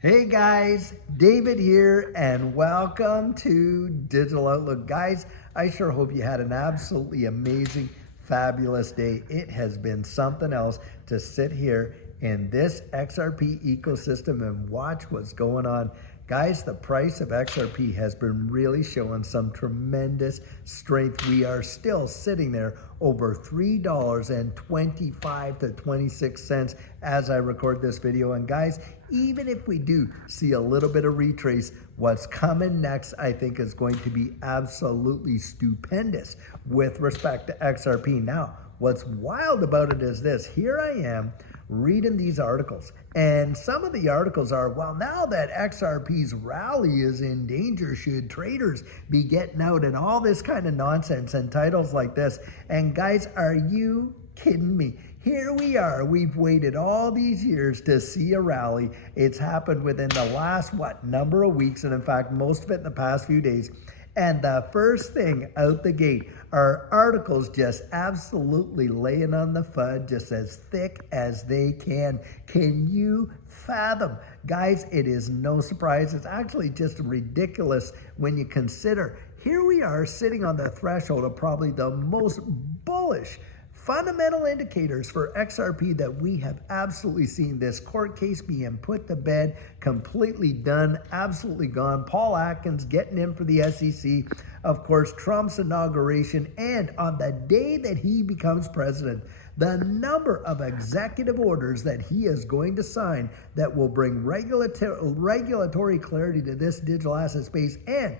Hey guys, David here and welcome to Digital Outlook. Guys, I sure hope you had an absolutely amazing, fabulous day. It has been something else to sit here in this XRP ecosystem and watch what's going on. Guys, the price of XRP has been really showing some tremendous strength. We are still sitting there over $3.25 to 26 cents as I record this video. And guys, even if we do see a little bit of retrace, what's coming next, I think, is going to be absolutely stupendous with respect to XRP. Now, what's wild about it is this. Here I am reading these articles, and some of the articles are, well, now that XRP's rally is in danger, should traders be getting out, and all this kind of nonsense and titles like this. And guys, are you kidding me? Here we are. We've waited all these years to see a rally. It's happened within the last, number of weeks, and in fact, most of it in the past few days. And the first thing out the gate are articles just absolutely laying on the FUD, just as thick as they can. Can you fathom? Guys, it is no surprise. It's actually just ridiculous when you consider here we are sitting on the threshold of probably the most bullish fundamental indicators for XRP that we have absolutely seen. This court case being put to bed, completely done, absolutely gone. Paul Atkins getting in for the SEC. Of course, Trump's inauguration. And on the day that he becomes president, the number of executive orders that he is going to sign that will bring regulatory clarity to this digital asset space, and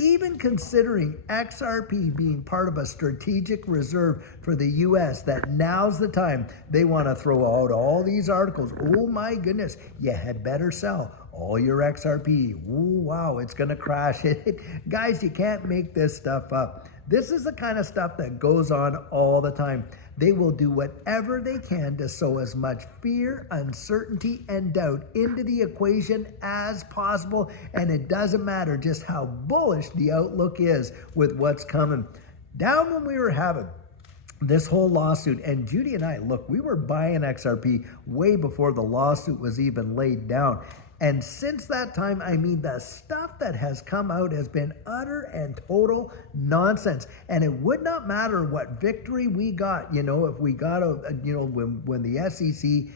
even considering XRP being part of a strategic reserve for the U.S., that now's the time they want to throw out all these articles. Oh my goodness, you had better sell all your XRP. Ooh, wow, it's going to crash. Guys, you can't make this stuff up. This is the kind of stuff that goes on all the time. They will do whatever they can to sow as much fear, uncertainty, and doubt into the equation as possible. And it doesn't matter just how bullish the outlook is with what's coming. Down when we were having this whole lawsuit, and Judy and I, look, we were buying XRP way before the lawsuit was even laid down. And since that time, I mean, the stuff that has come out has been utter and total nonsense. And it would not matter what victory we got, if we got when the SEC,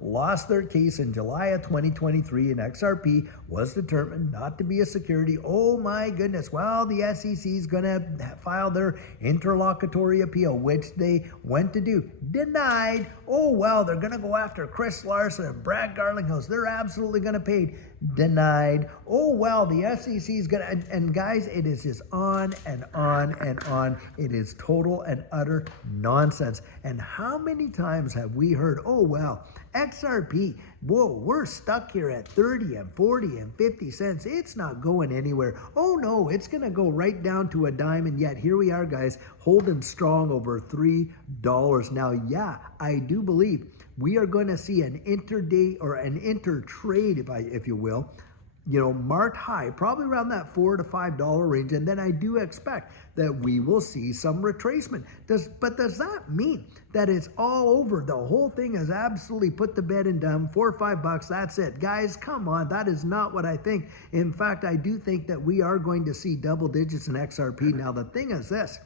lost their case in July of 2023 and XRP was determined not to be a security. Oh my goodness. Well, the SEC is going to file their interlocutory appeal, which they went to do. Denied. Oh, well, they're going to go after Chris Larson and Brad Garlinghouse. They're absolutely going to pay. Denied. Oh, well, the SEC is going to, and guys, it is just on and on and on. It is total and utter nonsense. And how many times have we heard, oh, well, XRP, whoa, we're stuck here at 30 and 40 and 50 cents. It's not going anywhere. Oh, no, it's going to go right down to a dime. And yet here we are, guys, holding strong over $3. Now, yeah, I do believe we are going to see an interday or an intertrade, if you will, marked high, probably around that $4 to $5 range. And then I do expect that we will see some retracement. But does that mean that it's all over? The whole thing is absolutely put to bed and done, $4 or $5, that's it. Guys, come on, that is not what I think. In fact, I do think that we are going to see double digits in XRP. Now, the thing is this,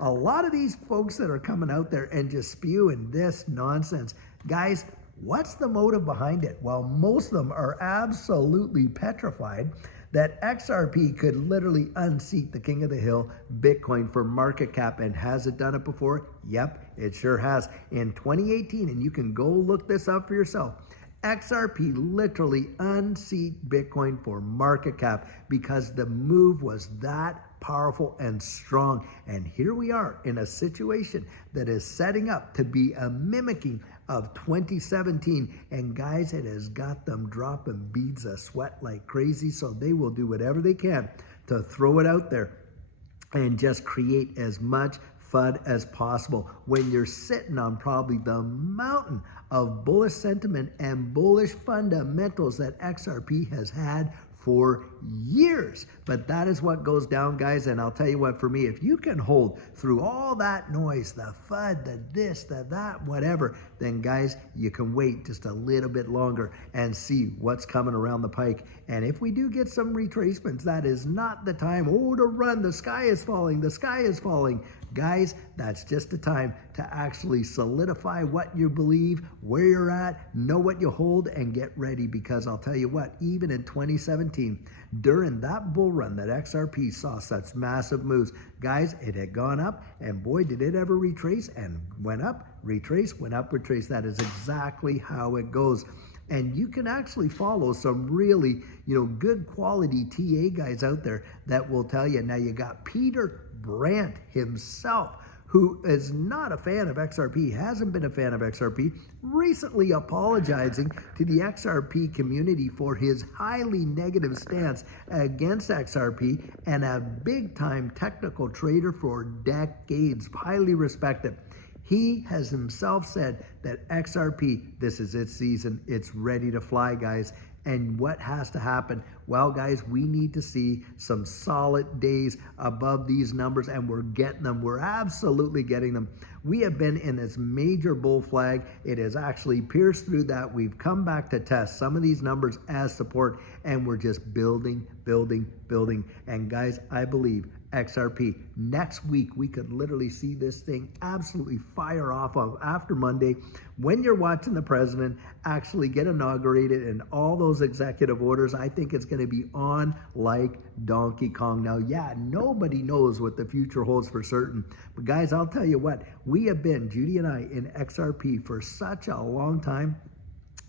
a lot of these folks that are coming out there and just spewing this nonsense, guys, what's the motive behind it? Well, most of them are absolutely petrified that XRP could literally unseat the king of the hill, Bitcoin, for market cap. And has it done it before? Yep, it sure has. In 2018, and you can go look this up for yourself, XRP literally unseat Bitcoin for market cap because the move was that powerful and strong. And here we are in a situation that is setting up to be a mimicking of 2017. And guys, it has got them dropping beads of sweat like crazy. So they will do whatever they can to throw it out there and just create as much FUD as possible when you're sitting on probably the mountain of bullish sentiment and bullish fundamentals that XRP has had for years. But that is what goes down, guys. And I'll tell you what, for me, if you can hold through all that noise, the FUD, the this, the that, whatever, then guys, you can wait just a little bit longer and see what's coming around the pike. And if we do get some retracements, that is not the time, to run, the sky is falling, the sky is falling. Guys, that's just the time to actually solidify what you believe, where you're at, know what you hold, and get ready. Because I'll tell you what, even in 2017, during that bull run that XRP saw such massive moves, guys, it had gone up, and boy, did it ever retrace, and went up, retrace, went up, retrace. That is exactly how it goes. And you can actually follow some really, good quality TA guys out there that will tell you. Now you got Peter Brandt himself, who is not a fan of XRP, hasn't been a fan of XRP, recently apologizing to the XRP community for his highly negative stance against XRP, and a big-time technical trader for decades, highly respected. He has himself said that XRP, this is its season. It's ready to fly, guys. And what has to happen? Well, guys, we need to see some solid days above these numbers, and we're getting them. We're absolutely getting them. We have been in this major bull flag. It has actually pierced through that. We've come back to test some of these numbers as support, and we're just building, building, building. And guys, I believe XRP, next week, we could literally see this thing absolutely fire off after Monday, when you're watching the president actually get inaugurated and all those executive orders. I think it's going to be on like Donkey Kong. Now, yeah, nobody knows what the future holds for certain. But guys, I'll tell you what, we have been, Judy and I, in XRP for such a long time.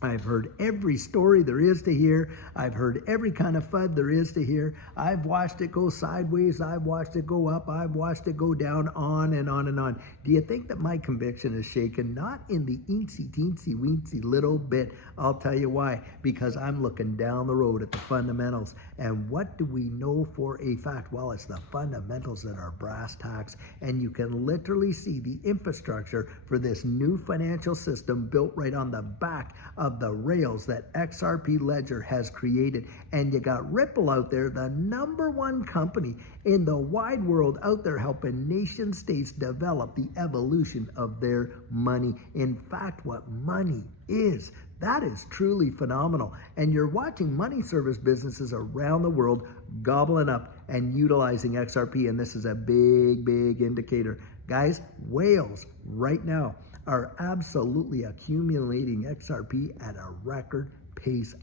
I've heard every story there is to hear. I've heard every kind of FUD there is to hear. I've watched it go sideways. I've watched it go up. I've watched it go down, on and on and on. Do you think that my conviction is shaken? Not in the eensy teensy weensy little bit. I'll tell you why. Because I'm looking down the road at the fundamentals. And what do we know for a fact? Well, it's the fundamentals that are brass tacks. And you can literally see the infrastructure for this new financial system built right on the back of the rails that XRP Ledger has created. And you got Ripple out there, the #1 company in the wide world out there helping nation states develop the evolution of their money. In fact, what money is, that is truly phenomenal. And you're watching money service businesses around the world gobbling up and utilizing XRP. And this is a big, big indicator. Guys, whales right now are absolutely accumulating XRP at a record pace,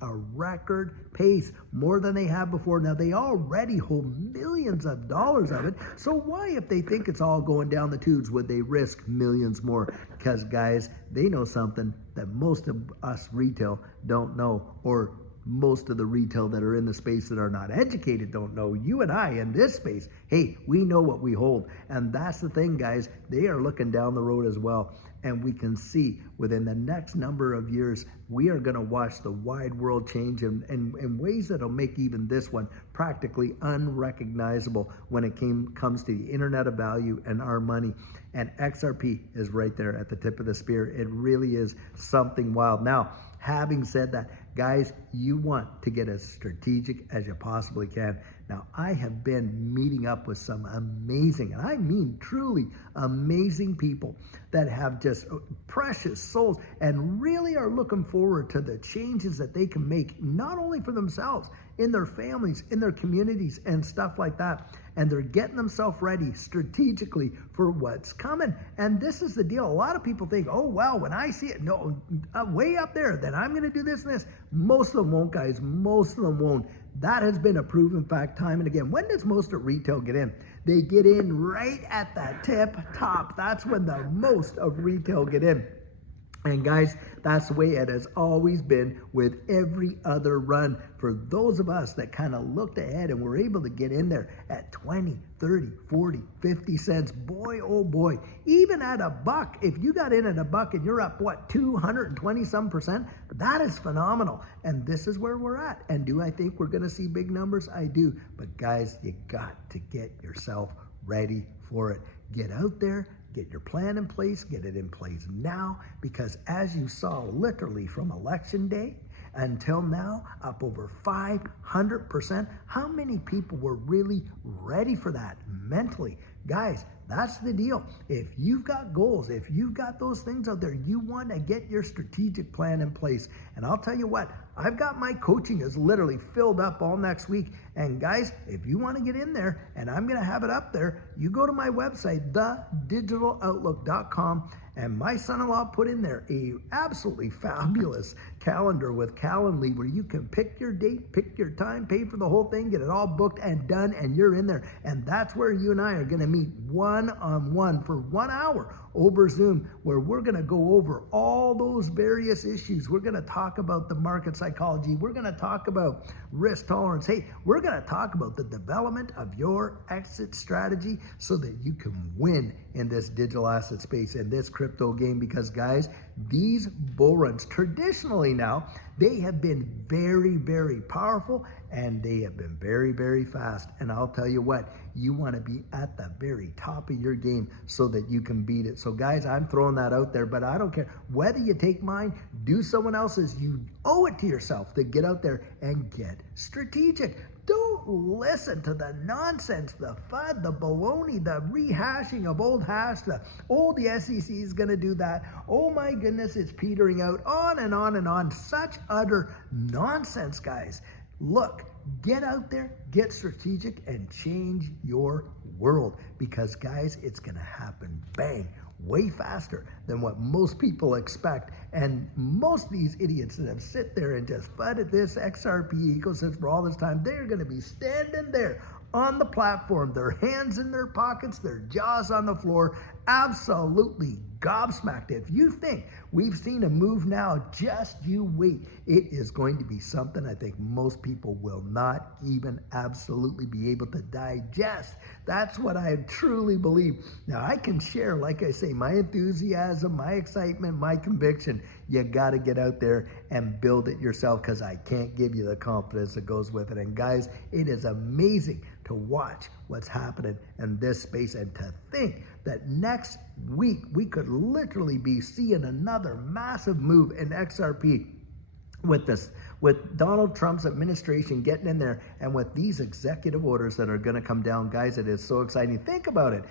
more than they have before. Now, they already hold millions of dollars of it. So why, if they think it's all going down the tubes, would they risk millions more? Because, guys, they know something that most of us retail don't know, or most of the retail that are in the space that are not educated don't know. You and I in this space, hey, we know what we hold. And that's the thing, guys. They are looking down the road as well. And we can see within the next number of years, we are going to watch the wide world change in ways that will make even this one practically unrecognizable when it comes to the internet of value and our money. And XRP is right there at the tip of the spear. It really is something wild. Now, having said that, guys, you want to get as strategic as you possibly can. Now, I have been meeting up with some amazing, and I mean truly amazing people that have just precious souls and really are looking forward to the changes that they can make, not only for themselves, in their families, in their communities, and stuff like that. And they're getting themselves ready strategically for what's coming. And this is the deal. A lot of people think, oh, well, when I see it, no, way up there, then I'm going to do this and this. Most of them won't, guys. Most of them won't. That has been a proven fact time and again. When does most of retail get in? They get in right at the tip top. That's when the most of retail get in. And guys, that's the way it has always been with every other run. For those of us that kind of looked ahead and were able to get in there at 20, 30, 40, 50 cents, boy, oh boy, even at $1, if you got in at $1 and you're up, what, 220 some percent, that is phenomenal. And this is where we're at. And do I think we're going to see big numbers? I do. But guys, you got to get yourself ready for it. Get out there. Get your plan in place, get it in place now, because as you saw literally from election day Until now, up over 500%. How many people were really ready for that mentally? Guys, that's the deal. If you've got goals, if you've got those things out there, you want to get your strategic plan in place. And I'll tell you what, I've got my coaching is literally filled up all next week. And guys, if you want to get in there, and I'm going to have it up there, you go to my website, thedigitaloutlook.com, and my son-in-law put in there a absolutely fabulous calendar with Calendly where you can pick your date, pick your time, pay for the whole thing, get it all booked and done, and you're in there. And that's where you and I are going to meet one-on-one for 1 hour over Zoom, where we're going to go over all those various issues. We're going to talk about the market psychology. We're going to talk about risk tolerance. Hey, we're going to talk about the development of your exit strategy so that you can win in this digital asset space and this crypto game. Because guys, these bull runs traditionally now, they have been very, very powerful, and they have been very, very fast. And I'll tell you what, you want to be at the very top of your game so that you can beat it. So guys, I'm throwing that out there, but I don't care whether you take mine, do someone else's, you owe it to yourself to get out there and get strategic. Don't listen to the nonsense, the FUD, the baloney, the rehashing of old hash, the SEC is going to do that. Oh my goodness, it's petering out, on and on and on. Such utter nonsense, guys. Look, get out there, get strategic, and change your world. Because guys, it's going to happen bang, way faster than what most people expect. And most of these idiots that have sit there and just flooded this XRP ecosystem for all this time, they're going to be standing there on the platform, their hands in their pockets, their jaws on the floor, absolutely gobsmacked. If you think we've seen a move now, just you wait. It is going to be something I think most people will not even absolutely be able to digest. That's what I truly believe. Now, I can share, like I say, my enthusiasm, my excitement, my conviction. You got to get out there and build it yourself, because I can't give you the confidence that goes with it. And guys, it is amazing to watch what's happening in this space, and to think that next week we could literally be seeing another massive move in XRP with Donald Trump's administration getting in there, and with these executive orders that are going to come down. Guys, it is so exciting. Think about it.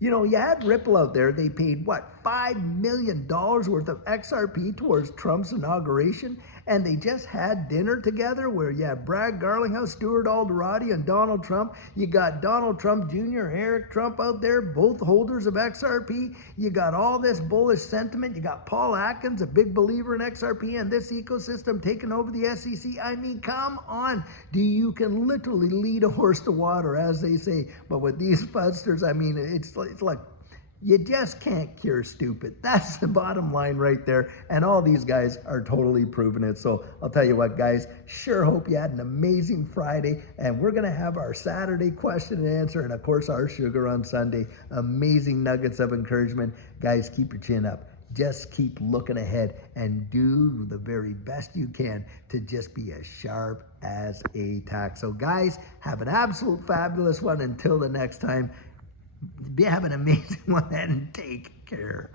You know, you had Ripple out there. They paid, what, $5 million worth of XRP towards Trump's inauguration, and they just had dinner together where you have Brad Garlinghouse, Stuart Alderati, and Donald Trump. You got Donald Trump Jr., Eric Trump out there, both holders of XRP. You got all this bullish sentiment. You got Paul Atkins, a big believer in XRP and this ecosystem, taking over the SEC. I mean, come on. You can literally lead a horse to water, as they say. But with these fudsters, I mean, it's like, you just can't cure stupid. That's the bottom line right there. And all these guys are totally proving it. So I'll tell you what, guys, sure hope you had an amazing Friday. And we're going to have our Saturday question and answer, and of course our sugar on Sunday. Amazing nuggets of encouragement. Guys, keep your chin up. Just keep looking ahead and do the very best you can to just be as sharp as a tack. So guys, have an absolute fabulous one. Until the next time, have an amazing one and take care.